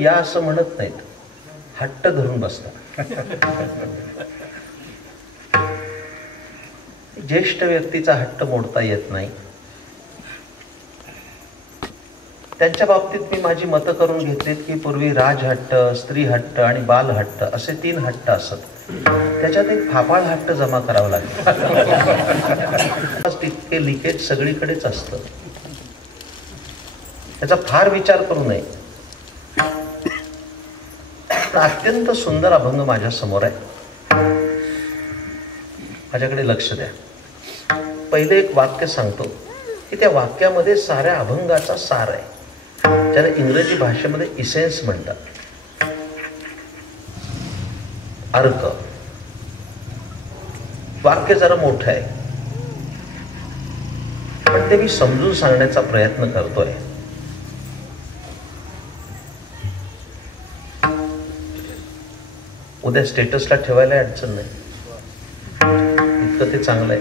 या असं म्हणत नाहीत, हट्ट धरून बसतात. ज्येष्ठ व्यक्तीचा हट्ट मोडता येत नाही. त्यांच्या बाबतीत मी माझी मतं करून घेतलीत की पूर्वी राजहट्ट, स्त्री हट्ट आणि बाल हट्ट असे 3 हट्ट असत. त्याच्यात एक फापाळ हट्ट जमा करावा लागेल. तितके लिकेज सगळीकडेच असतं. त्याचा फार विचार करू नये. अत्यंत सुंदर अभंग माझ्या समोर आहे, माझ्याकडे लक्ष द्या. पहिले एक वाक्य सांगतो की त्या वाक्यामध्ये साऱ्या अभंगाचा सार आहे, ज्याला इंग्रजी भाषेमध्ये इसेन्स म्हणतात. अर्क. वाक्य जरा मोठं आहे, पण ते मी समजून सांगण्याचा प्रयत्न करतोय. उद्या स्टेटसला ठेवायला अडचण नाही, इतकं ते चांगलं आहे.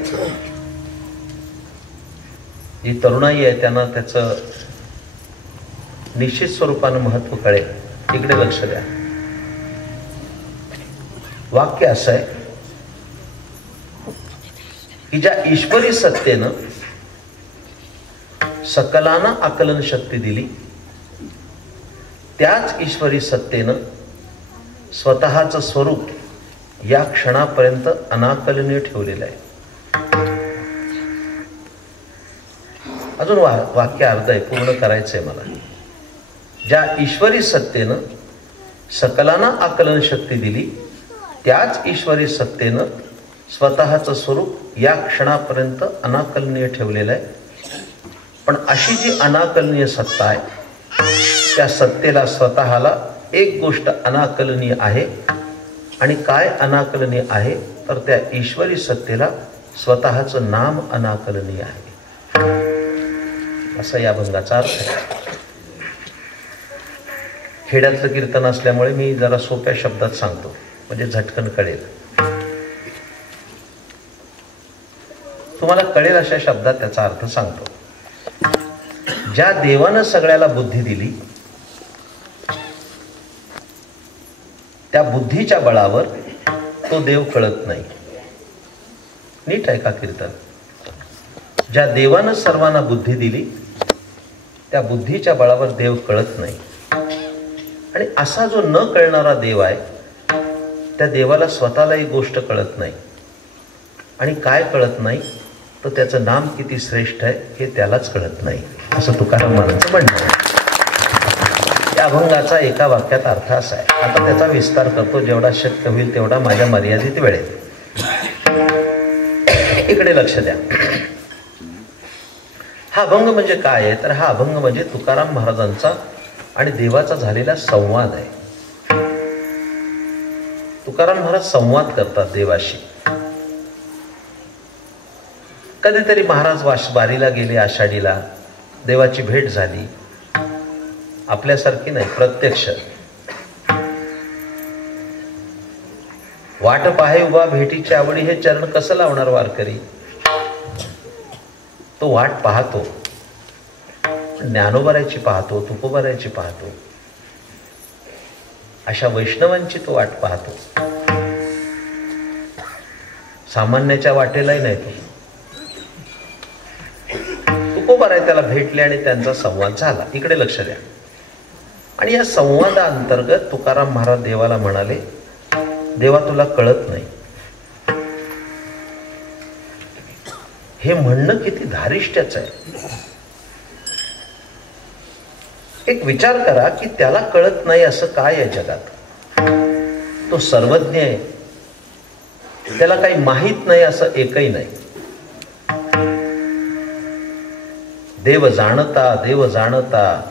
जी तरुणाई आहे त्यांना त्याचं निश्चित स्वरूपानं महत्व कळेल. इकडे लक्ष द्या. वाक्य असं आहे की ज्या ईश्वरी सत्तेनं सकलांना आकलन शक्ती दिली, त्याच ईश्वरी सत्तेनं स्वतःचं स्वरूप या क्षणापर्यंत अनाकलनीय ठेवलेलं आहे. अजून वाक्य अर्ध आहे, पूर्ण करायचंय मला. ज्या ईश्वरी सत्तेनं सकलांना आकलन शक्ती दिली, त्याच ईश्वरी सत्तेनं स्वतःचं स्वरूप या क्षणापर्यंत अनाकलनीय ठेवलेलं आहे. पण अशी जी अनाकलनीय सत्ता आहे, त्या सत्तेला स्वतःला एक गोष्ट अनाकलनीय आहे आणि काय अनाकलनीय आहे, तर त्या ईश्वरी सत्तेला स्वतःचं नाम अनाकलनीय आहे, असा या अभंगाचा अर्थ आहे. खेड्यातलं कीर्तन असल्यामुळे मी जरा सोप्या शब्दात सांगतो, म्हणजे झटकन कळेल. तुम्हाला कळेल अशा शब्दात त्याचा अर्थ सांगतो. ज्या देवानं सगळ्याला बुद्धी दिली, त्या बुद्धीच्या बळावर तो देव कळत नाही. नीट आहे का कीर्तन? ज्या देवानं सर्वांना बुद्धी दिली, त्या बुद्धीच्या बळावर देव कळत नाही. आणि असा जो न कळणारा देव आहे, त्या देवाला स्वतःला ही गोष्ट कळत नाही. आणि काय कळत नाही, तर त्याचं नाम किती श्रेष्ठ आहे हे त्यालाच कळत नाही, असं तुकाराम महाराजांचं म्हणणं आहे. या अभंगाचा एका वाक्यात अर्थ असा आहे. आता त्याचा विस्तार करतो जेवढा शक्य होईल तेवढा माझ्या मर्यादित वेळेत. इकडे लक्ष द्या. हा अभंग म्हणजे काय आहे, तर हा अभंग म्हणजे तुकाराम महाराजांचा आणि देवाचा झालेला संवाद आहे. तुकाराम महाराज संवाद करतात देवाशी. कधीतरी महाराज वारीला गेले, आषाढीला देवाची भेट झाली. आपल्यासारखी नाही, प्रत्यक्ष. वाट पाहे उभा भेटीची आवडी, हे चरण कसं लावणार वारकरी? तो वाट पाहतो, ज्ञानोबराची पाहतो, तुकोबराची पाहतो, अशा वैष्णवांची तो वाट पाहतो. सामान्याच्या वाटेलाही नाही तो. तुकोबराय त्याला भेटले आणि त्यांचा संवाद झाला. इकडे लक्ष द्या. आणि या संवादाअंतर्गत तुकाराम महाराज देवाला म्हणाले, देवा तुला कळत नाही. हे म्हणणं किती धारिष्ट्याच आहे. एक विचार करा की त्याला कळत नाही असं काय आहे जगात? तो सर्वज्ञ आहे, त्याला काही माहित नाही असं एकही नाही. देव जाणता, देव जाणता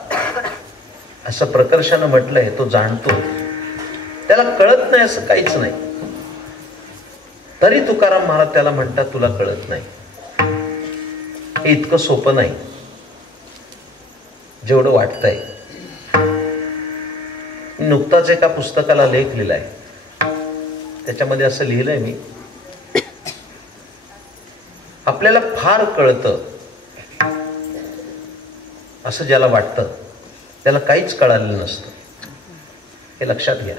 असं प्रकर्षानं म्हटलंय. तो जाणतो, त्याला कळत नाही असं काहीच नाही. तरी तुकाराम महाराज त्याला म्हणतात तुला कळत नाही. हे इतकं सोपं नाही जेवढं वाटतंय. नुकताच एका पुस्तकाला लेख लिहिलाय, त्याच्यामध्ये असं लिहिलंय मी, आपल्याला फार कळतं असं ज्याला वाटतं त्याला काहीच कळालेलं नसतं. हे लक्षात घ्या.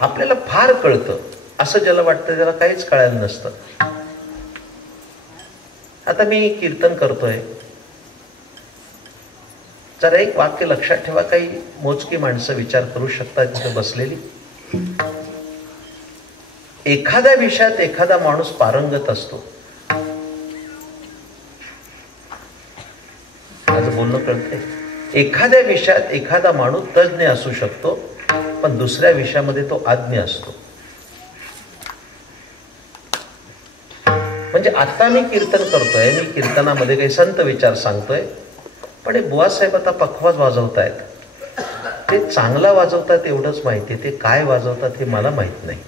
आपल्याला फार कळतं असं ज्याला वाटतं त्याला काहीच कळालं नसतं. आता मी कीर्तन करतोय, जरा एक वाक्य लक्षात ठेवा. काही मोजकी माणसं विचार करू शकतात तिथे बसलेली. एखाद्या विषयात एखादा माणूस पारंगत असतो. माझं बोलणं कळतंय? एखाद्या विषयात एखादा माणूस तज्ञ असू शकतो, पण दुसऱ्या विषयामध्ये तो अज्ञ असतो. म्हणजे आता मी कीर्तन करतोय, मी कीर्तनामध्ये काही संत विचार सांगतोय, पण हे बुवासाहेब आता पखवाज वाजवतायत. ते चांगला वाजवतात एवढंच माहिती, ते काय वाजवतात हे मला माहित नाही.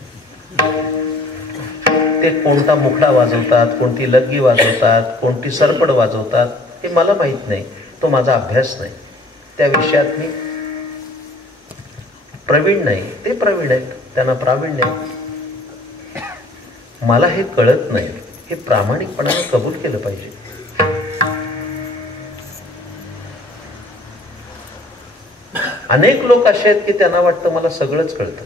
ते कोणता मुखडा वाजवतात, कोणती लग्गी वाजवतात, कोणती सरपड वाजवतात हे मला माहित नाही. तो माझा अभ्यास नाही. त्या विषयात मी प्रवीण नाही. ते प्रवीण आहेत, त्यांना प्रावीण्य आहे. मला हे कळत नाही, हे प्रामाणिकपणाने कबूल केलं पाहिजे. अनेक लोक असे आहेत की त्यांना वाटतं मला सगळंच कळतं.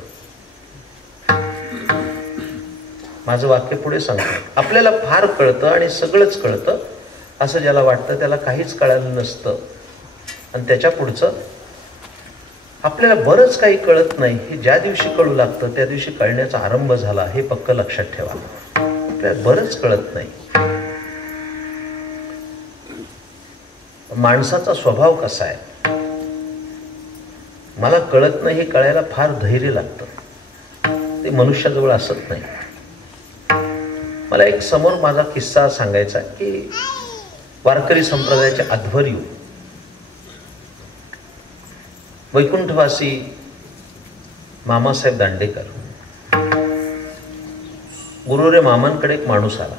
माझं वाक्य पुढे सांगतो. आपल्याला फार कळतं आणि सगळंच कळतं असं ज्याला वाटतं त्याला काहीच कळालं नसतं. आणि त्याच्या पुढचं आपल्याला बरंच काही कळत नाही. हे ज्या दिवशी कळू लागतं त्या दिवशी कळण्याचा आरंभ झाला, हे पक्क लक्षात ठेवा. आपल्याला बरंच कळत नाही. माणसाचा स्वभाव कसा आहे? मला कळत नाही हे कळायला फार धैर्य लागतं. ते मनुष्याजवळ असत नाही. मला एक समोर माझा किस्सा सांगायचा की वारकरी संप्रदायाचे अध्वर्यू वैकुंठवासी मामासाहेब दांडेकर गुरुरे मामांकडे एक माणूस आला.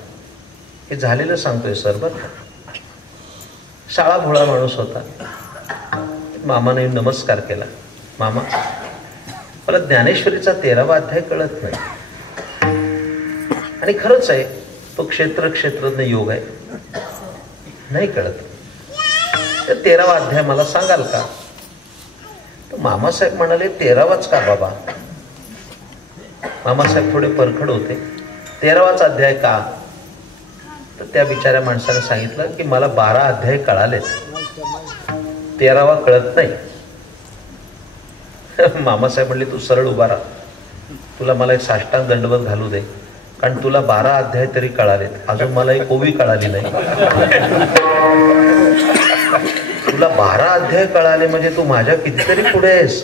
हे झालेलं सांगतोय सर बरं का. शाळा भोळा माणूस होता. मामाने नमस्कार केला. मामा, मला ज्ञानेश्वरीचा 13वा अध्याय कळत नाही. आणि खरंच आहे, तो क्षेत्रज्ञ योग आहे, नाही कळत. तर 13वा अध्याय मला सांगाल का? तर मामासाहेब म्हणाले, 13वाच का बाबा? मामासाहेब थोडे परखड होते. 13वाच अध्याय का? तर त्या बिचाऱ्या माणसाने सांगितलं की मला 12 अध्याय कळालेत, 13वा कळत नाही. मामासाहेब म्हणले, तू सरळ उभा राहा, तुला मला एक साष्टांग दंडवत घालू दे, कारण तुला 12 अध्याय तरी कळालेत, अजून मला एक ओवी कळाली नाही. तुला 12 अध्याय कळाले म्हणजे तू माझ्या कितीतरी पुढे आहेस.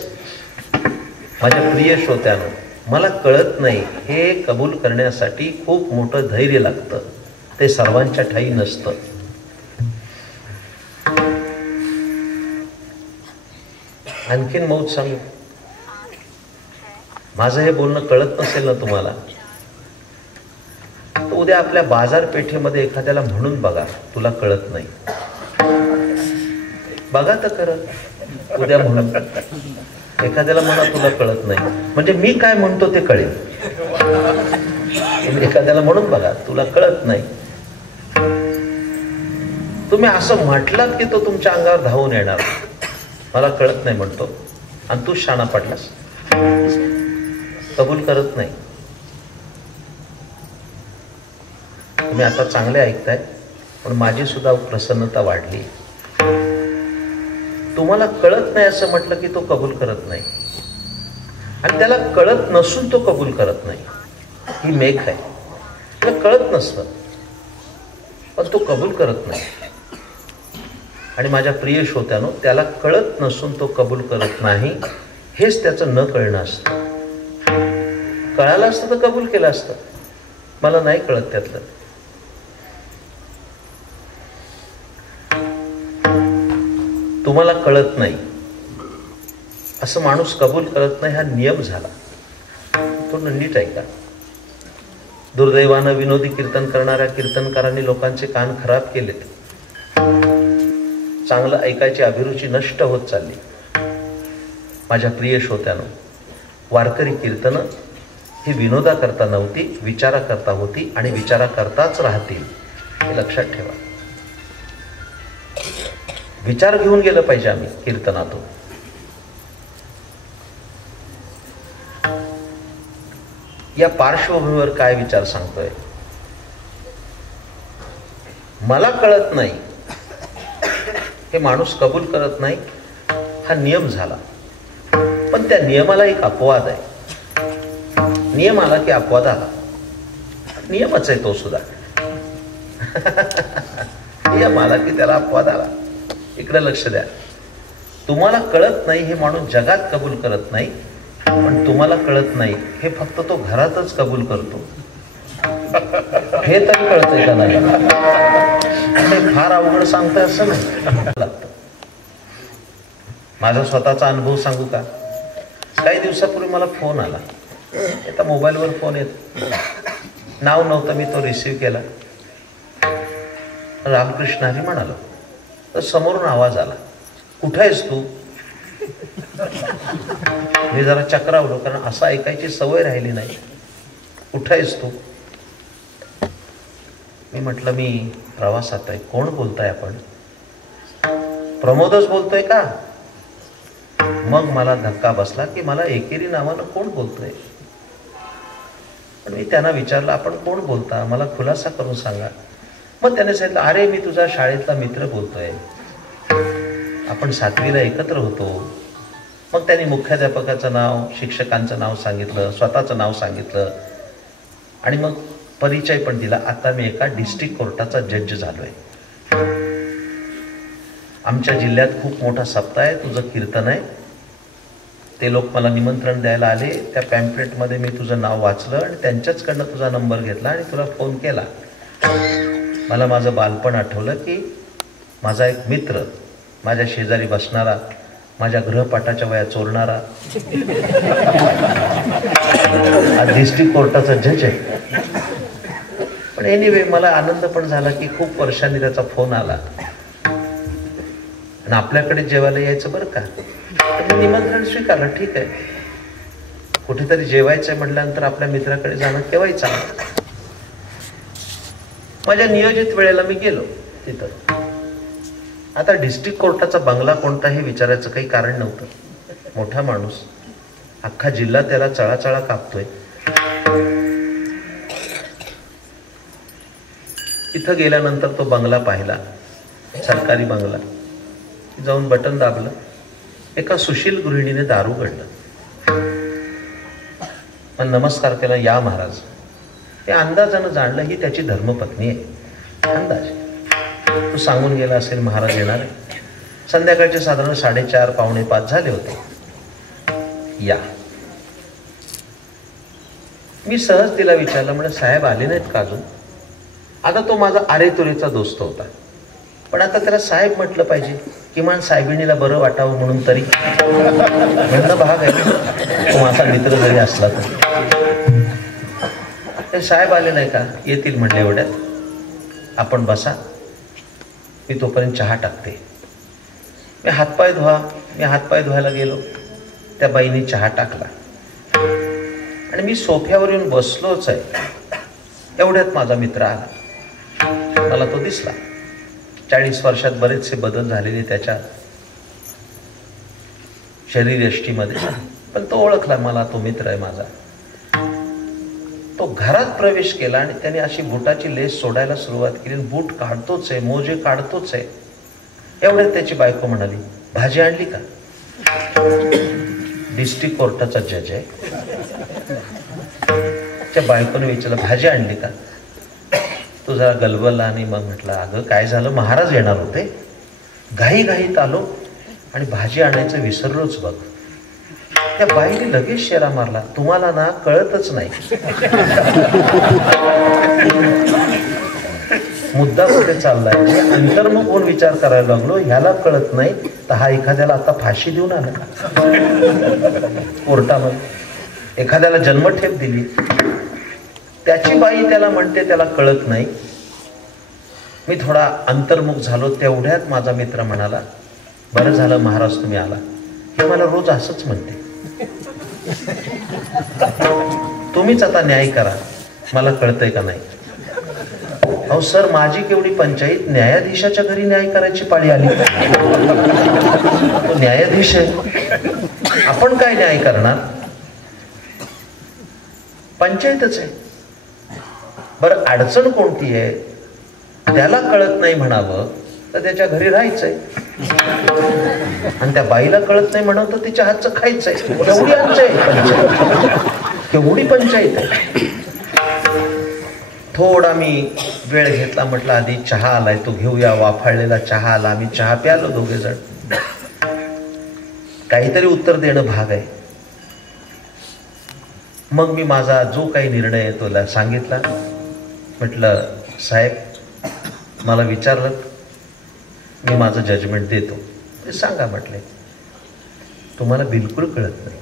माझ्या प्रिय श्रोत्यानं, मला कळत नाही हे कबूल करण्यासाठी खूप मोठं धैर्य लागतं. ते सर्वांच्या ठायी नसतं. आणखीन मौज सांगू. माझं हे बोलणं कळत नसेल ना तुम्हाला, तर उद्या आपल्या बाजारपेठेमध्ये एखाद्याला म्हणून बघा, तुला कळत नाही. बघा तर खरं उद्या म्हणून एखाद्याला म्हणा तुला कळत नाही, म्हणजे मी काय म्हणतो ते कळेल. एखाद्याला म्हणून बघा, तुला कळत नाही. तुम्ही असं म्हटलात की तो तुमच्या अंगावर धावून येणार. मला कळत नाही म्हणतो आणि तू शाणा पडलास, कबूल करत नाही. तुम्ही आता चांगले ऐकताय, पण माझी सुद्धा प्रसन्नता वाढली. तुम्हाला कळत नाही असं म्हटलं की तो कबूल करत नाही, आणि त्याला कळत नसून तो कबूल करत नाही. ही मेघ आहे, त्याला कळत नसतं पण तो कबूल करत नाही. आणि माझ्या प्रिय श्रोत्यानो, त्याला कळत नसून तो कबूल करत नाही, हेच त्याचं न कळणं असतं. कळालं असतं तर कबूल केलं असतं. मला नाही कळत त्यातलं. तुम्हाला कळत नाही असं माणूस कबूल करत नाही, हा नियम झाला. तो नीट ऐका. दुर्दैवानं विनोदी कीर्तन करणाऱ्या कीर्तनकारांनी लोकांचे कान खराब केलेत. चांगलं ऐकायची अभिरुची नष्ट होत चालली. माझ्या प्रिय श्रोत्यानो, वारकरी कीर्तनं ही विनोदा करता नव्हती, विचारा करता होती, आणि विचारा करताच राहतील, हे लक्षात ठेवा. विचार घेऊन गेलं पाहिजे आम्ही कीर्तनातून. या पार्श्वभूमीवर काय विचार सांगतोय? मला कळत नाही हे माणूस कबूल करत नाही, हा नियम झाला. पण त्या नियमाला एक अपवाद आहे. नियम आला की अपवाद आला. नियमच आहे तो सुद्धा. नियम आला की त्याला अपवाद आला. इकडे लक्ष द्या. तुम्हाला कळत नाही हे माणूस जगात कबूल करत नाही, पण तुम्हाला कळत नाही हे फक्त तो घरातच कबूल करतो. हे तरी कळतंय का नाही? फार अवघड सांगतंय असं नाही. माझा स्वतःचा अनुभव सांगू का? काही दिवसापूर्वी मला फोन आला. आता मोबाईलवर फोन येत, नाव नव्हतं, मी तो रिसीव्ह केला. रामकृष्ण हरी म्हणालो. तर समोरून आवाज आला, कुठं आहेस तू? मी जरा चक्रावलो, कारण असं ऐकायची सवय राहिली नाही. कुठं आहेस तू? मी म्हटलं मी प्रवासात आहे. कोण बोलताय आपण? प्रमोदच बोलतोय का? मग मला धक्का बसला की मला एकेरी नावानं कोण बोलतोय. पण मी त्यांना विचारलं, आपण कोण बोलता, मला खुलासा करून सांगा. मग त्याने सांगितलं, अरे मी तुझा शाळेतला मित्र बोलतोय, आपण 7वीला एकत्र होतो. मग त्यांनी मुख्याध्यापकाचं नाव, शिक्षकांचं नाव सांगितलं, स्वतःचं नाव सांगितलं, आणि मग परिचय पण दिला. आता मी एका डिस्ट्रिक्ट कोर्टाचा जज झालोय. आमच्या जिल्ह्यात खूप मोठा सप्ताह आहे, तुझं कीर्तन आहे. ते लोक मला निमंत्रण द्यायला आले. त्या पॅम्पलेटमध्ये मी तुझं नाव वाचलं आणि त्यांच्याचकडनं तुझा नंबर घेतला आणि तुला फोन केला. मला माझं बालपण आठवलं की माझा एक मित्र, माझ्या शेजारी बसणारा, माझ्या गृहपाठाच्या वया चोरणारा, आज डिस्ट्रिक्ट कोर्टाचा जज आहे. पण एनिवे मला आनंद पण झाला की खूप वर्षांनी त्याचा फोन आला आणि आपल्याकडे जेवायला यायचं बरं का. तर मी निमंत्रण स्वीकारलं. ठीक आहे, कुठेतरी जेवायचंय म्हटल्यानंतर आपल्या मित्राकडे जाणं केव्हाही चांगलं. माझ्या नियोजित वेळेला मी गेलो तिथं. आता डिस्ट्रिक्ट कोर्टाचा बंगला कोणता हे विचारायचं काही कारण नव्हतं. मोठा माणूस, अख्खा जिल्हा त्याला चळाचळा कापतोय. तिथं गेल्यानंतर तो बंगला पाहिला, सरकारी बंगला. जाऊन बटन दाबलं. एका सुशील गृहिणीने दार उघडलं. पण नमस्कार केला. या महाराज. हे अंदाजानं जाणलं ही त्याची धर्मपत्नी आहे. अंदाज तो सांगून गेला असेल महाराज येणार आहे. संध्याकाळचे साधारण 4:30 5:45 झाले होते. या. मी सहज तिला विचारलं, म्हणजे साहेब आले नाहीत का अजून? आता तो माझा आरेतुरेचा दोस्त होता, पण आता त्याला साहेब म्हटलं पाहिजे, किमान साहेबिणीला बरं वाटावं म्हणून तरी म्हणणं भाग आहे. तो माझा मित्र जरी असला तर. साहेब आले नाही का? येतील म्हटले एवढ्यात. आपण बसा, मी तोपर्यंत चहा टाकते. मी हातपाय धुवायला गेलो. त्या बाईने चहा टाकला आणि मी सोफ्यावर येऊन बसलोच आहे. एवढ्यात माझा मित्र आला. मला तो दिसला. 40 वर्षात बरेचसे बदल झालेले त्याच्या शरीरयष्टीमध्ये, पण तो ओळखला मला, तो मित्र आहे माझा. तो घरात प्रवेश केला आणि त्याने अशी बुटाची लेस सोडायला सुरुवात केली. बूट काढतोच आहे, मोजे काढतोच आहे. एवढ्यात त्याची बायको म्हणाली, भाजी आणली का? डिस्ट्रिक्ट कोर्टाचा जज आहे. त्या बायकोने विचारलं, भाजी आणली का? तो जरा गलबलला आणि मग म्हटलं, अगं काय झालं, महाराज येणार होते, घाईघाईत आलो आणि भाजी आणायचं विसरलोच बघ. त्या बाईने लगेच शेरा मारला, तुम्हाला ना कळतच नाही. मुद्दा कुठे चाललाय? अंतर्मुख होऊन विचार करायला लागलो, ह्याला कळत नाही तर हा एखाद्याला आता फाशी देऊन आला कोर्टामध्ये, एखाद्याला जन्मठेप दिली. त्याची बाई त्याला म्हणते त्याला कळत नाही. मी थोडा अंतर्मुख झालो. तेवढ्यात माझा मित्र म्हणाला, बरं झालं महाराज तुम्ही आला. हे मला रोज असंच म्हणते, तुम्हीच आता न्याय करा, मला कळतंय का नाही. अहो सर, माझी केवढी पंचायत, न्यायाधीशाच्या घरी न्याय करायची पाळी आली. तो न्यायाधीश आहे, आपण काय न्याय करणार? पंचायतच आहे. बरं, अडचण कोणती आहे? त्याला कळत नाही म्हणावं तर त्याच्या घरी राहायचंय, आणि त्या बाईला कळत नाही म्हणावं तर तिच्या हातचं खायचंय. केवढी केवढी पंचायत आहे. थोडा मी वेळ घेतला. म्हटलं आधी चहा आलाय तो घेऊया. वाफाळलेला चहा आला. आम्ही चहा प्यालो दोघे जण. काहीतरी उत्तर देणं भाग आहे. मग मी माझा जो काही निर्णय आहे तो सांगितला. म्हटलं साहेब, मला विचारलं, मी माझं जजमेंट देतो. ते सांगा म्हटले. तुम्हाला बिलकुल कळत नाही.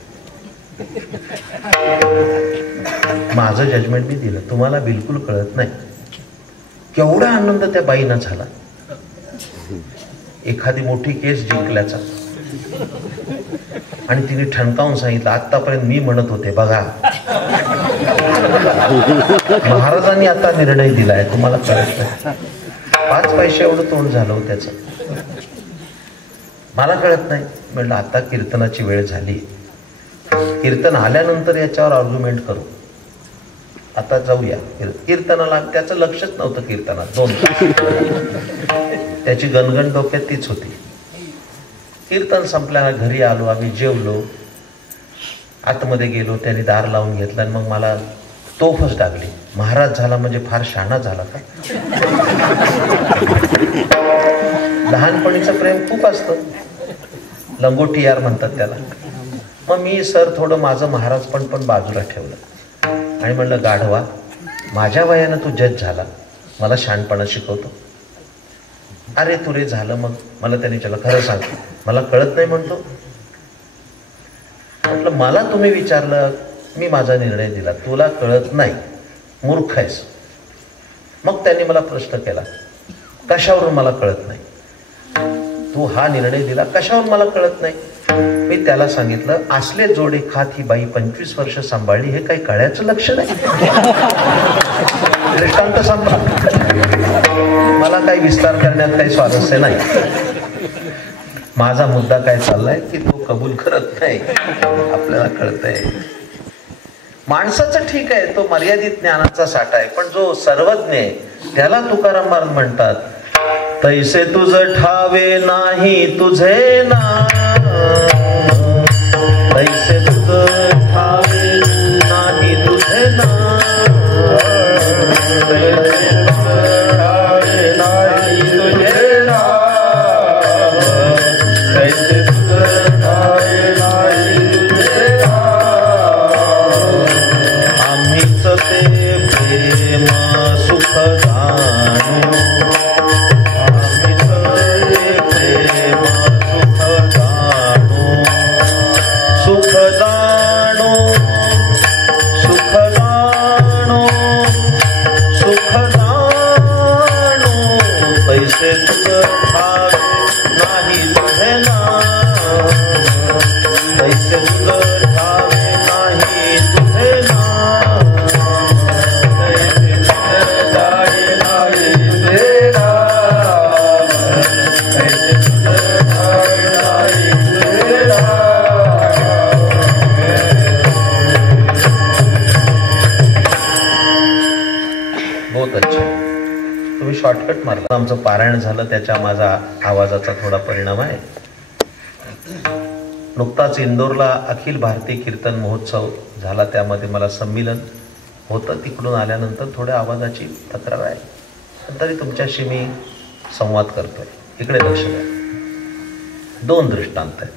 माझं जजमेंट मी दिलं, तुम्हाला बिलकुल कळत नाही. केवढा आनंद त्या बाईंना झाला, एखादी मोठी केस जिंकल्याचा. आणि तिने ठणकावून सांगितलं, आतापर्यंत मी म्हणत होते बघा, महाराजांनी आता निर्णय दिलाय, तुम्हाला कळत नाही. 5 पैसे एवढं तोंड झालं त्याचं. मला कळत नाही. म्हणलं आता कीर्तनाची वेळ झाली, कीर्तन आल्यानंतर याच्यावर आर्ग्युमेंट करू. आता जाऊया कीर्तनाला. त्याचं लक्षच नव्हतं कीर्तनात. 2 त्याची गणगण डोक्यात तीच होती. कीर्तन संपल्यानं घरी आलो. आम्ही जेवलो, आतमध्ये गेलो. त्याने दार लावून घेतलं आणि मग मला तोफच टाकली. महाराज झाला म्हणजे फार शहाणा झाला का? लहानपणीचं प्रेम खूप असतं, लंगोटी यार म्हणतात त्याला. मग मी सर थोडं माझं महाराजपण पण बाजूला ठेवलं आणि म्हणलं, गाढवा, माझ्या वयानं तू जज झाला, मला शहाणपणा शिकवतो? अरे तुरे झालं. मग मला त्याने विचारलं, खरं सांग, मला कळत नाही म्हणतो? म्हटलं, मला तुम्ही विचारलं, मी माझा निर्णय दिला, तुला कळत नाही, मूर्ख आहेस. मग त्यांनी मला प्रश्न केला, कशावरून मला कळत नाही, तू हा निर्णय दिला कशावरून मला कळत नाही. मी त्याला सांगितलं, असले जोडे खात ही बाई 25 वर्ष सांभाळली, हे काही कळ्याचं लक्ष नाही. दृष्टांत संपला. मला काही विस्तार करण्यात काही स्वारस्य नाही. माझा मुद्दा काय चाललाय की तो कबूल करत नाही. आपल्याला कळतंय माणसाचं ठीक आहे, तो मर्यादित ज्ञानाचा साठा आहे, पण जो सर्वज्ञ आहे त्याला तुकाराम महाराज म्हणतात, तैसे तुझ ठावे नाही तुझे ना, तैसे तुझ ठावे नाही तुझे ना, शॉर्टकट मारला. आमचं पारायण झालं, त्याच्या माझा आवाजाचा थोडा परिणाम आहे. नुकताच इंदोरला अखिल भारतीय कीर्तन महोत्सव झाला, त्यामध्ये मला संमेलन होतं. तिकडून आल्यानंतर थोड्या आवाजाची तक्रार आहे, तरी तुमच्याशी मी संवाद करतोय. इकडे लक्ष द्या. 2 दृष्टांत आहेत.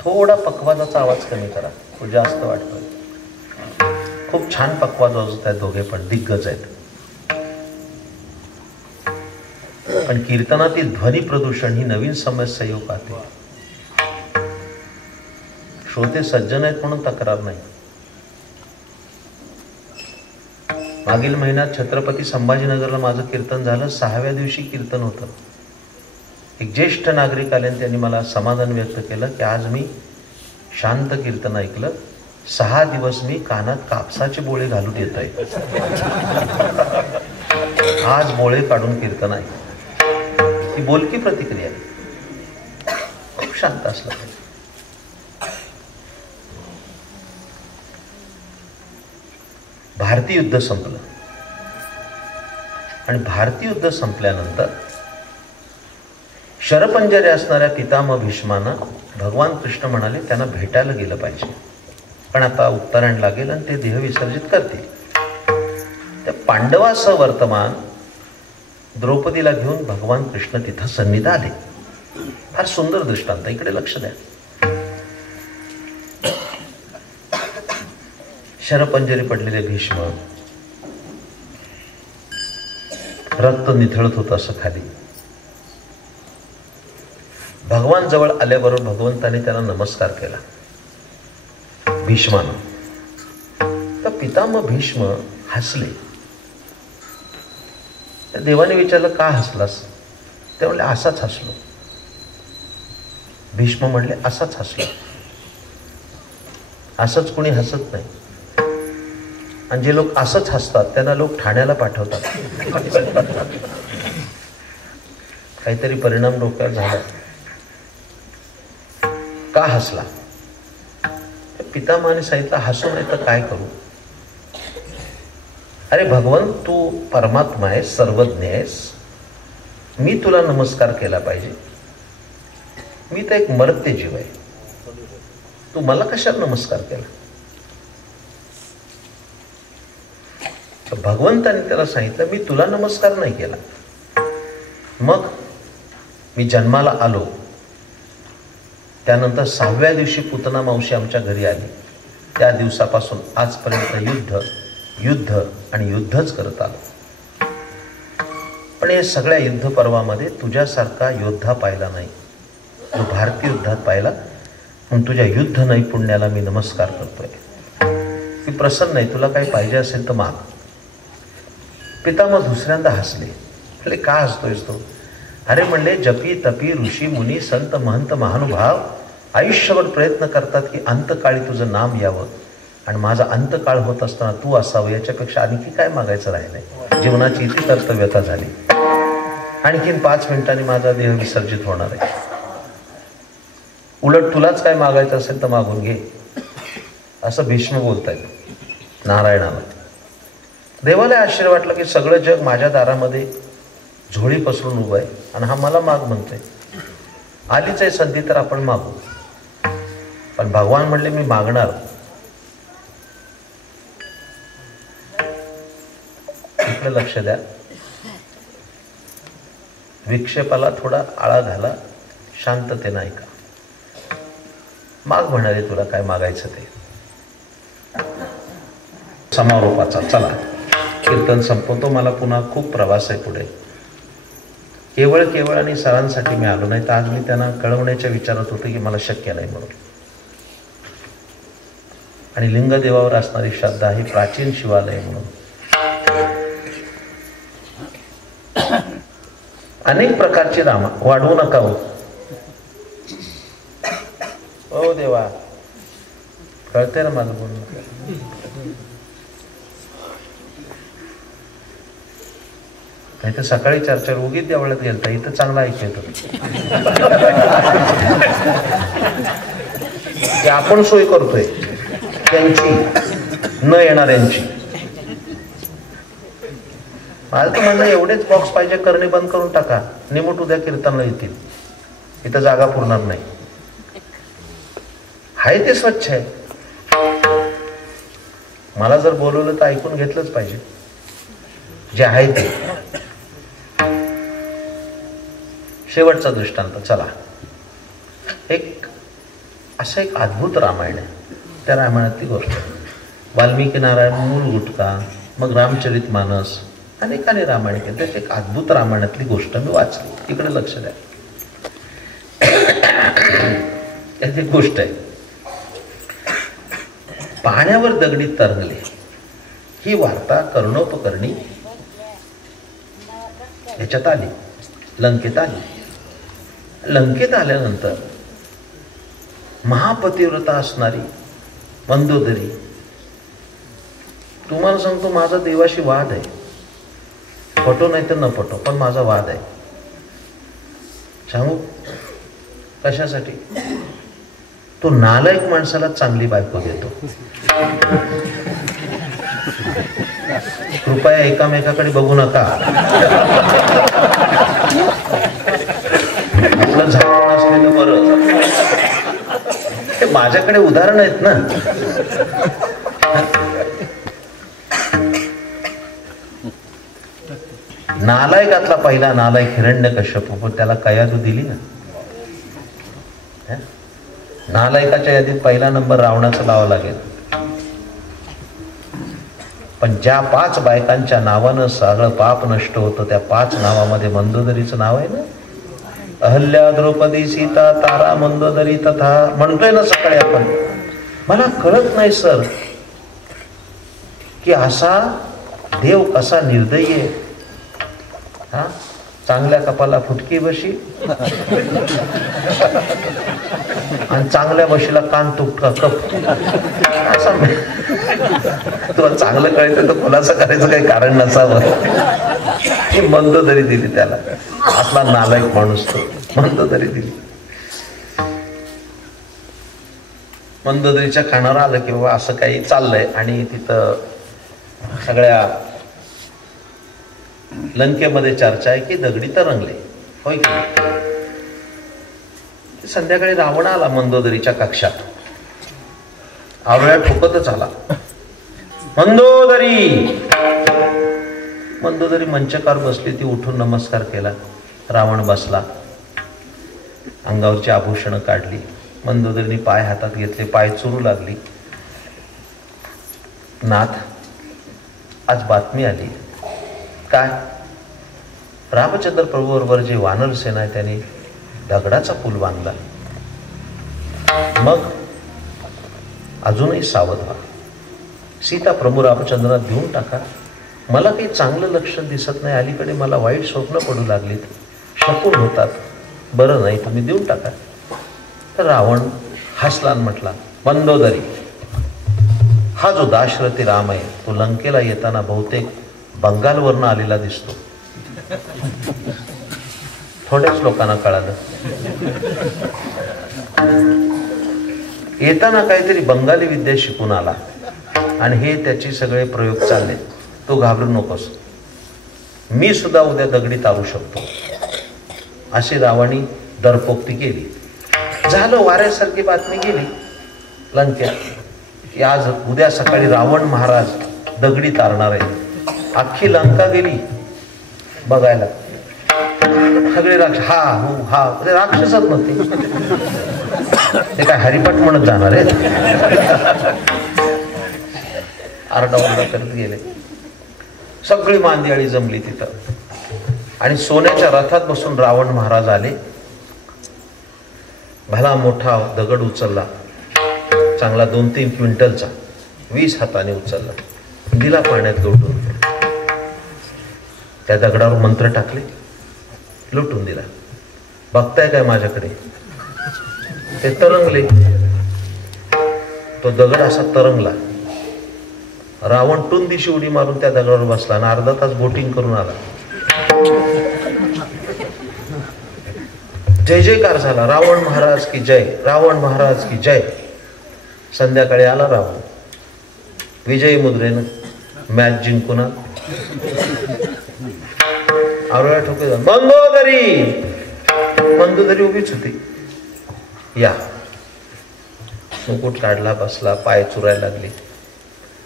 थोडा पक्वाजाचा आवाज कमी करा, तो जास्त वाटतोय. खूप छान पक्वाज वाजवत आहेत दोघे, पण दिग्गज आहेत. पण कीर्तनातील ध्वनी प्रदूषण ही नवीन समस्या येऊ पाहते. श्रोते सज्जन आहेत म्हणून तक्रार नाही. मागील महिन्यात छत्रपती संभाजीनगरला माझं कीर्तन झालं. 6व्या दिवशी कीर्तन होतं. एक ज्येष्ठ नागरिक आले आणि त्यांनी मला समाधान व्यक्त केलं की आज मी शांत कीर्तन ऐकलं. 6 दिवस मी कानात कापसाचे बोळे घालून येतोय. आज बोळे काढून कीर्तन आहे. ही बोलकी प्रतिक्रिया आहे. खूप शांत असलं पाहिजे. भारतीय युद्ध संपलं आणि भारतीय युद्ध संपल्यानंतर शरपंजरे असणाऱ्या पितामह भीष्मांना भगवान कृष्ण म्हणाले त्यांना भेटायला गेलं पाहिजे, पण आता उत्तरायण लागेल आणि ते देह विसर्जित करतील. त्या पांडवासह वर्तमान द्रौपदीला घेऊन भगवान कृष्ण तिथं सन्निध आले. फार सुंदर दृष्टांत. इकडे लक्ष द्या. शरपंजरी पडलेले भीष्म, रक्त निथळत होतं असं खाली. भगवान जवळ आल्याबरोबर भगवंताने त्याला नमस्कार केला भीष्मानं. तर पितामह भीष्म हसले. त्या देवाने विचारलं का हसलास? ते म्हणले असाच हसलो. भीष्म म्हणले असाच हसलो. असंच कोणी हसत नाही. आणि जे लोक असंच हसतात त्यांना लोक ठाण्याला पाठवतात. काहीतरी परिणाम डोक्यावर झाला. का हसला? पितामहाने सांगितलं हसू नाही तर काय करू? अरे भगवान, तू परमात्मा आहेस, सर्वज्ञ आहेस. मी तुला नमस्कार केला पाहिजे. मी तर एक मर्त्य जीव आहे. तू मला कशाला नमस्कार केला? भगवंताने त्याला सांगितलं मी तुला नमस्कार नाही केला. मग मी जन्माला आलो. त्यानंतर 6व्या दिवशी पुतना मावशी आमच्या घरी आली. त्या दिवसापासून आजपर्यंत युद्ध युद्ध आणि युद्धच करत आलो. पण या सगळ्या युद्ध पर्वामध्ये तुझ्यासारखा योद्धा पाहिला नाही. जो भारतीय युद्धात पाहिला. म्हणून तुझ्या युद्ध नैपुण्याला मी नमस्कार करतोय. प्रसन्न आहे, तुला काही पाहिजे असेल तर माग. पितामह दुसऱ्यांदा हसले. म्हणले का हसतोयस तो? अरे म्हणले, जपी तपी ऋषी मुनी संत महंत महानुभाव आयुष्यभर प्रयत्न करतात की अंतकाळी तुझं नाम यावं, आणि माझा अंतकाळ होत असताना तू असावं, याच्यापेक्षा आणखी काय मागायचं राहिलंय. जीवनाची इथे कर्तव्यता झाली. आणखीन 5 मिनिटांनी माझा देह विसर्जित होणार आहे. उलट तुलाच काय मागायचं असेल तर मागून घे, असं भीष्म बोलतायत नारायणाला. देवाला आश्चर्य वाटलं की सगळं जग माझ्या दारामध्ये झोळी पसरून उभं आहे आणि हा मला माग म्हणतोय. आलीच आहे संधी तर आपण मागू. पण भगवान म्हणले मी मागणार. इकडे लक्ष द्या. विक्षेपाला थोडा आळा घाला, शांततेनं ऐका. माग म्हणाले तुला काय मागायचं ते. समारोपाचा चला कीर्तन संपवतो. मला पुन्हा खूप प्रवास आहे पुढे. केवळ आणि सरांसाठी मी आलो नाही तर आज मी त्यांना कळवण्याच्या विचारात होते की मला शक्य नाही म्हणून. आणि लिंगदेवावर असणारी श्रद्धा ही प्राचीन शिवालय म्हणून. अनेक प्रकारची रामा वाढवू नका हो. ओ देवा, कळते ना माझं बोलणं. नाही तर सकाळी चर्चा उगीच देवळात गेलता, इथं चांगला ऐकतो की आपण सोय करतोय त्यांची, न येणाऱ्यांची. मला तर म्हणलं एवढेच बॉक्स पाहिजे, करणे बंद करून टाका, निमूट उद्या कीर्तनला येतील. इथं जागा पुरणार नाही. आहे ते स्वच्छ आहे. मला जर बोलवलं तर ऐकून घेतलंच पाहिजे जे आहे ते. शेवटचा दृष्टांत चला. असं एक अद्भुत रामायण आहे. त्या रामायणातली गोष्ट वाल्मिकी नारायण, मूल गुटका, मग रामचरित मानस, अनेकाने रामायण केलं. त्याची एक अद्भुत रामायणातली गोष्ट मी वाचली. इकडे लक्ष द्या. त्याची एक गोष्ट आहे. पाण्यावर दगडी तरंगले ही वार्ता कर्णोपकर्णी ह्याच्यात आली, लंकेत आली. लंकेत आल्यानंतर महापतिव्रता असणारी मंदोदरी, तुम्हाला सांगतो माझा देवाशी वाद आहे. पटो नाही तर न पटो, पण माझा वाद आहे. सांगू कशासाठी? तो नालायक माणसाला चांगली बायको देतो. कृपया एकामेकाकडे बघू नका. आपलं झाडून असलेलं बरं. हे माझ्याकडे उदाहरण आहेत ना. नालायकातला पहिला नालायक हिरण्यकश्यप, त्याला कयादू दिली ना. नालायकाच्या यादीत पहिला नंबर रावणाचा लावा लागेल. पण ज्या 5 बायकांच्या नावानं सगळं पाप नष्ट होतं, त्या 5 नावामध्ये मंदोदरीचं नाव आहे ना. अहल्या, द्रौपदी, सीता, तारा, मंदोदरी तथा म्हणतोय ना सकाळी आपण. मला कळत नाही सर की असा देव कसा निर्दयी आहे. हा, चांगल्या कपाला फुटकी बशी आणि चांगल्या बशीला कान तुटका कप. असं तुला चांगलं कळायचं तर खुलासा करायचं काही कारण नसावं. ही मंदोदरी दिली त्याला. असला नालायक माणूस तो. मंदोदरी दिली. मंदोदरीच्या कानावर आलं की बाबा असं काही चाललंय, आणि तिथं सगळ्या लंकेमध्ये चर्चा आहे की दगडी तरंगले. होय की संध्याकाळी रावण आला मंदोदरीच्या कक्षात. आवळ्या ठोकतच आला. मंदोदरी. मंदोदरी मंचकार बसली. ती उठून नमस्कार केला. रावण बसला. अंगावरची आभूषणं काढली. मंदोदरीने पाय हातात घेतले. पाय चुरू लागली. नाथ, आज बातमी आली. काय? रामचंद्र प्रभू बरोबर जे वानर सेना आहे त्याने दगडाचा पूल बांधला. मग अजूनही सावध व्हा. सीता प्रभू रामचंद्रात देऊन टाका. मला काही चांगलं लक्षण दिसत नाही, अलीकडे मला वाईट स्वप्न पडू लागलीत, शकून होतात, बरं नाही, तुम्ही देऊन टाका. तर रावण हसला आणि म्हटला, मंदोदरी, हा जो दाशरथी राम आहे तो लंकेला येताना बहुतेक बंगालवरनं आलेला दिसतो. थोड्याच लोकांना कळालं. येताना काहीतरी बंगाली विद्या शिकून आला आणि हे त्याचे सगळे प्रयोग चालले. तो घाबरू नकोस, मी सुद्धा उद्या दगडी तारू शकतो. अशी रावणी दरपोक्ती केली. झालं, वाऱ्यासारखी बातमी गेली लंकेत की आज उद्या सकाळी रावण महाराज दगडी तारणार आहे. अख्खी लंका गेली बघायला. सगळे राक्षस हा हो हा, राक्षसच नव्हते, ते काय हरिपाठ म्हणत जाणार आहे. आरडाओरडा करत गेले. सगळी मांदियाळी जमली तिथं आणि सोन्याच्या रथात बसून रावण महाराज आले. भला मोठा दगड उचलला, चांगला 2-3 क्विंटलचा, 20 हाताने उचलला, दिला पाण्यात लोटून. त्या दगडावर मंत्र टाकले, लुटून दिला. बघताय काय माझ्याकडे? ते तरंगले. तो दगड असा तरंगला. रावण टुंदिशी उडी मारून त्या दगडावर बसला आणि अर्धा तास बोटिंग करून आला. जय जयकार झाला, रावण महाराज की जय, रावण महाराज की जय. संध्याकाळी आला रावण विजयी मुद्रेनं मॅच जिंकून. आरोळ्या ठोके, मंदोदरी. मंदोदरी उभीच होती. या मुकुट काढला, बसला, पाय चुरायला लागली.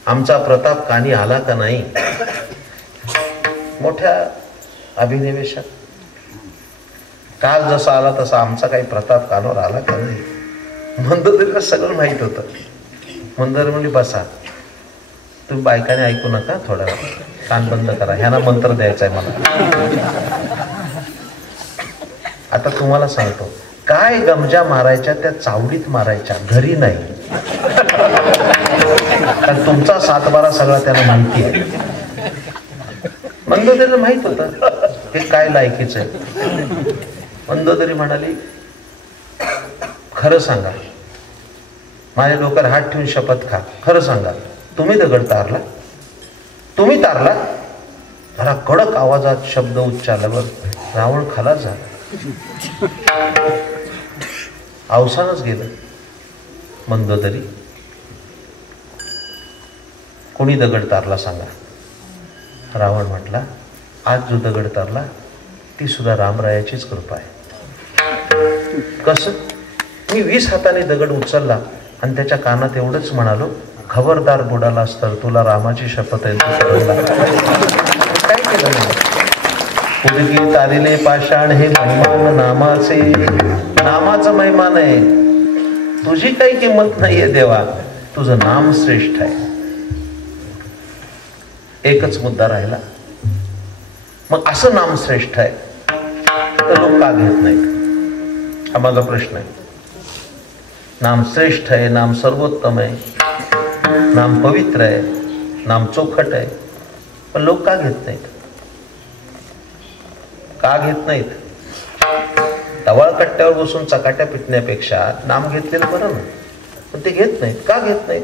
आमचा प्रताप कानी आला का नाही? मोठ्या अभिनिवेशात काल जसा आला तसा आमचा काही प्रताप कानावर आला का नाही? मंदोदरीला सगळं माहित होतं. मंदोदरी म्हणली, बसा, तुम्ही बायकाने ऐकू नका, थोडा कान बंद करा, ह्यांना मंत्र द्यायचा आहे मला. आता तुम्हाला सांगतो, काय गमजा मारायच्या त्या चावडीत मारायच्या, घरी नाही. कारण तुमचा 7-12 सगळा त्याला माहिती आहे. मंदोदरीला माहित होतं ते काय लायकीच आहे. मंदोदरी म्हणाली, खरं सांगा, माझ्या डोक्यावर हात ठेवून शपथ खा, खरं सांगा, तुम्ही दगड तारला? तुम्ही तारला? जरा कडक आवाजात शब्द उच्चारल्यावर रावण खलास झाला. अवसानच गेलं. मंदोदरी, कोणी दगड तारला सांगा? रावण म्हटला, आज जो दगड तारला ती सुद्धा रामरायाचीच कृपा आहे. कसं? मी 20 हाताने दगड उचलला आणि त्याच्या कानात एवढंच म्हणालो, खबरदार बुडालास तर तुला रामाची शपथ आहे. काय केलं नाही? उदगी तारिले पाषाण हे महिमान नामाचे, नामाचा महिमान आहे. तुझी काही किंमत नाहीये देवा, तुझं नाम श्रेष्ठ आहे. एकच मुद्दा राहिला, मग असं नाम श्रेष्ठ आहे तर लोक का घेत नाहीत? हा माझा प्रश्न आहे. नाम श्रेष्ठ आहे, नाम सर्वोत्तम आहे, नाम पवित्र आहे, नाम चोखट आहे, पण लोक का घेत नाहीत? का घेत नाहीत? टवाळ कट्ट्यावर बसून चकाट्या पिटण्यापेक्षा नाम घेतलेलं बरं ना. पण ते घेत नाहीत. का घेत नाहीत?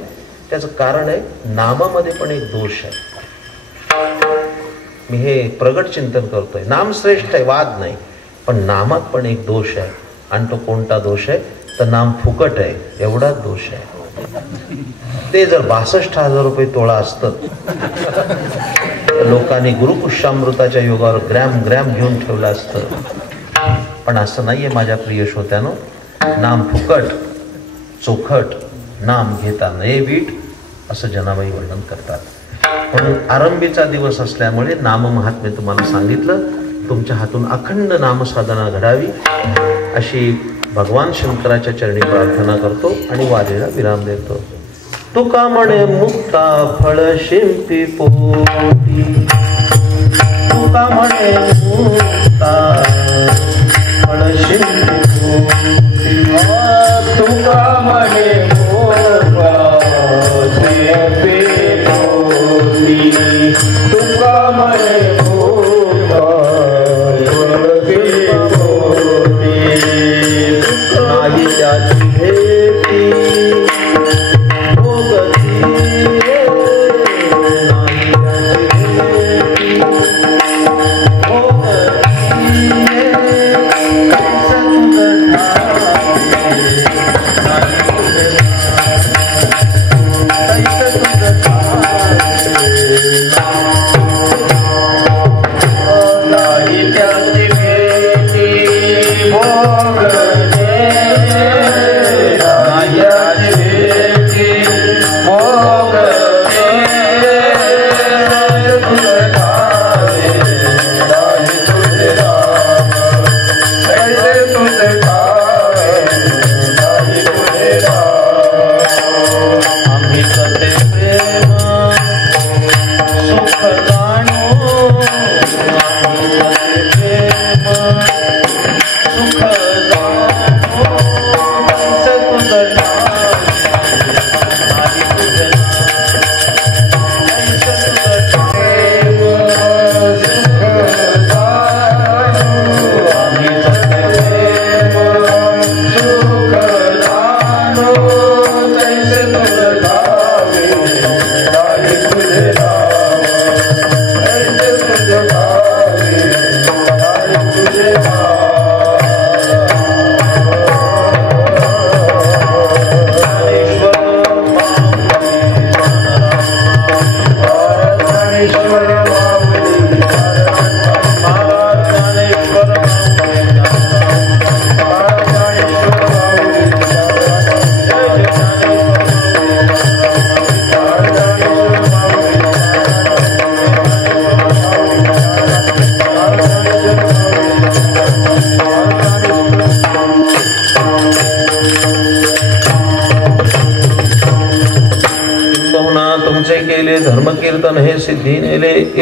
त्याचं कारण आहे, नामामध्ये पण एक दोष आहे. मी हे प्रगट चिंतन करतोय. नाम श्रेष्ठ आहे, वाद नाही, पण नामात पण एक दोष आहे. आणि तो कोणता दोष आहे? तर नाम फुकट आहे, एवढाच दोष आहे. ते जर 62,000 रुपये तोळा असतं तर लोकांनी गुरुपुष्यामृताच्या योगावर ग्रॅम ग्रॅम घेऊन ठेवलं असतं. पण असं नाहीये माझ्या प्रिय श्रोत्यानो. नाम फुकट, चोखट, नाम घेता नये वीट, असं जनाबाई वर्णन करतात. म्हणून आरंभीचा दिवस असल्यामुळे नाम महात्म्य तुम्हाला सांगितलं. तुमच्या हातून अखंड नामसाधना घडावी अशी भगवान शंकराच्या चरणी प्रार्थना करतो आणि वारीला विराम देतो. तुका म्हणे मुक्ता फळ शिंपी पोटी, तुका म्हणे मुक्ता फळ शिंपी पोटी, तुका म्हणे मुक्ता शिंपी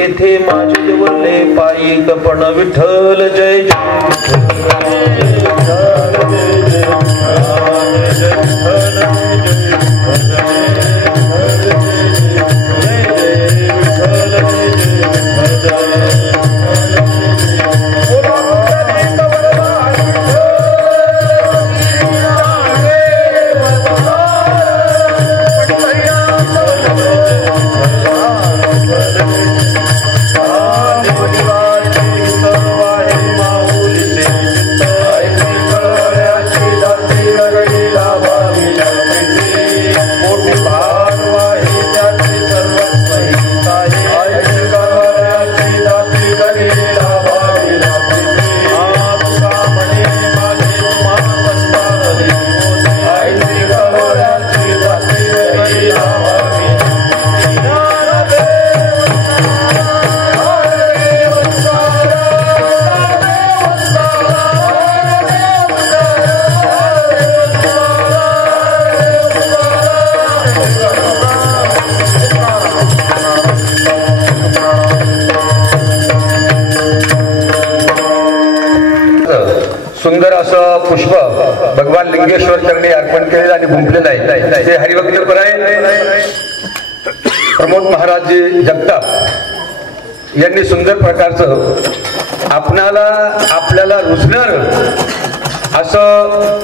येथे माझे जेवले पायी कपण विठ्ठल जय सुंदर असं पुष्प भगवान लिंगेश्वर चरणी अर्पण केलेलं आणि गुंफलेलं आहे. ते हरिभक्तपर आहे. प्रमोद महाराजजी जगताप यांनी सुंदर प्रकारचं आपल्याला रुजणार असं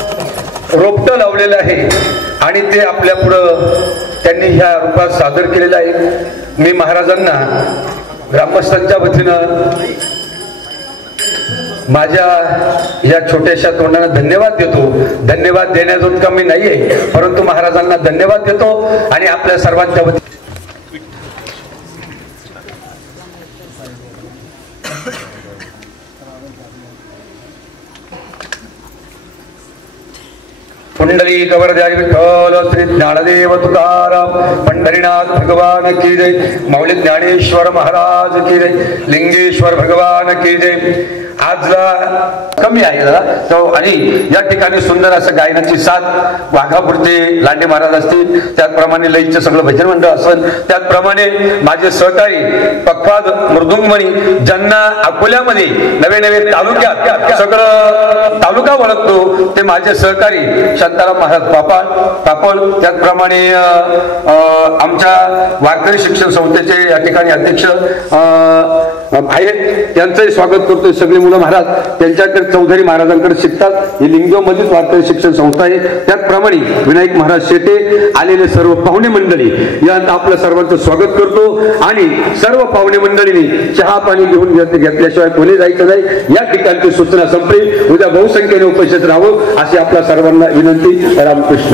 रोपटं लावलेलं आहे आणि ते आपल्या पुढं त्यांनी ह्या रूपात सादर केलेलं आहे. मी महाराजांना ग्रामस्थांच्या वतीनं माझ्या या छोट्याशा तोंडानं धन्यवाद देतो. धन्यवाद देण्याजोगं कमी नाहीये, परंतु महाराजांना धन्यवाद देतो आणि आपल्या सर्वांच्या वतीने पुंडली कवरदारी विठ्ठल श्री ज्ञानदेव तुकाराम पंढरीनाथ भगवान की जय. माऊली ज्ञानेश्वर महाराज की जय. लिंगेश्वर भगवान की जय. आजला कमी आहे जरा तो आणि या ठिकाणी सुंदर असं गायनाची साथ वाघापूरचे लांडे महाराज असतील, त्याचप्रमाणे लईचं सगळं भजन मंडळ असेल, त्याचप्रमाणे माझे सहकारी पक्वाद मृदुंगमणी ज्यांना अकोल्यामध्ये नवे नवे तालुक्यात सगळं तालुका ओळखतो ते माझे सहकारी शांताराम महाराज पापळ, त्याचप्रमाणे आमच्या वारकरी शिक्षण संस्थेचे या ठिकाणी अध्यक्ष आहेत, त्यांचंही स्वागत करतोय. सगळे मुलं महाराज त्यांच्याकडे चौधरी महाराजांकडे शिकतात. ही लिंगदेव मध्येच वारकरी शिक्षण संस्था आहे. त्याचप्रमाणे विनायक महाराज शेटे आलेले सर्व पाहुणे मंडळी यात आपलं सर्वांचं स्वागत करतो आणि सर्व पाहुणे मंडळींनी चहा पाणी घेऊन घेतल्याशिवाय कोणी जायचं नाही. या ठिकाणची सूचना संपली. उद्या बहुसंख्येने उपस्थित राहावं अशी आपल्या सर्वांना विनंती. रामकृष्ण.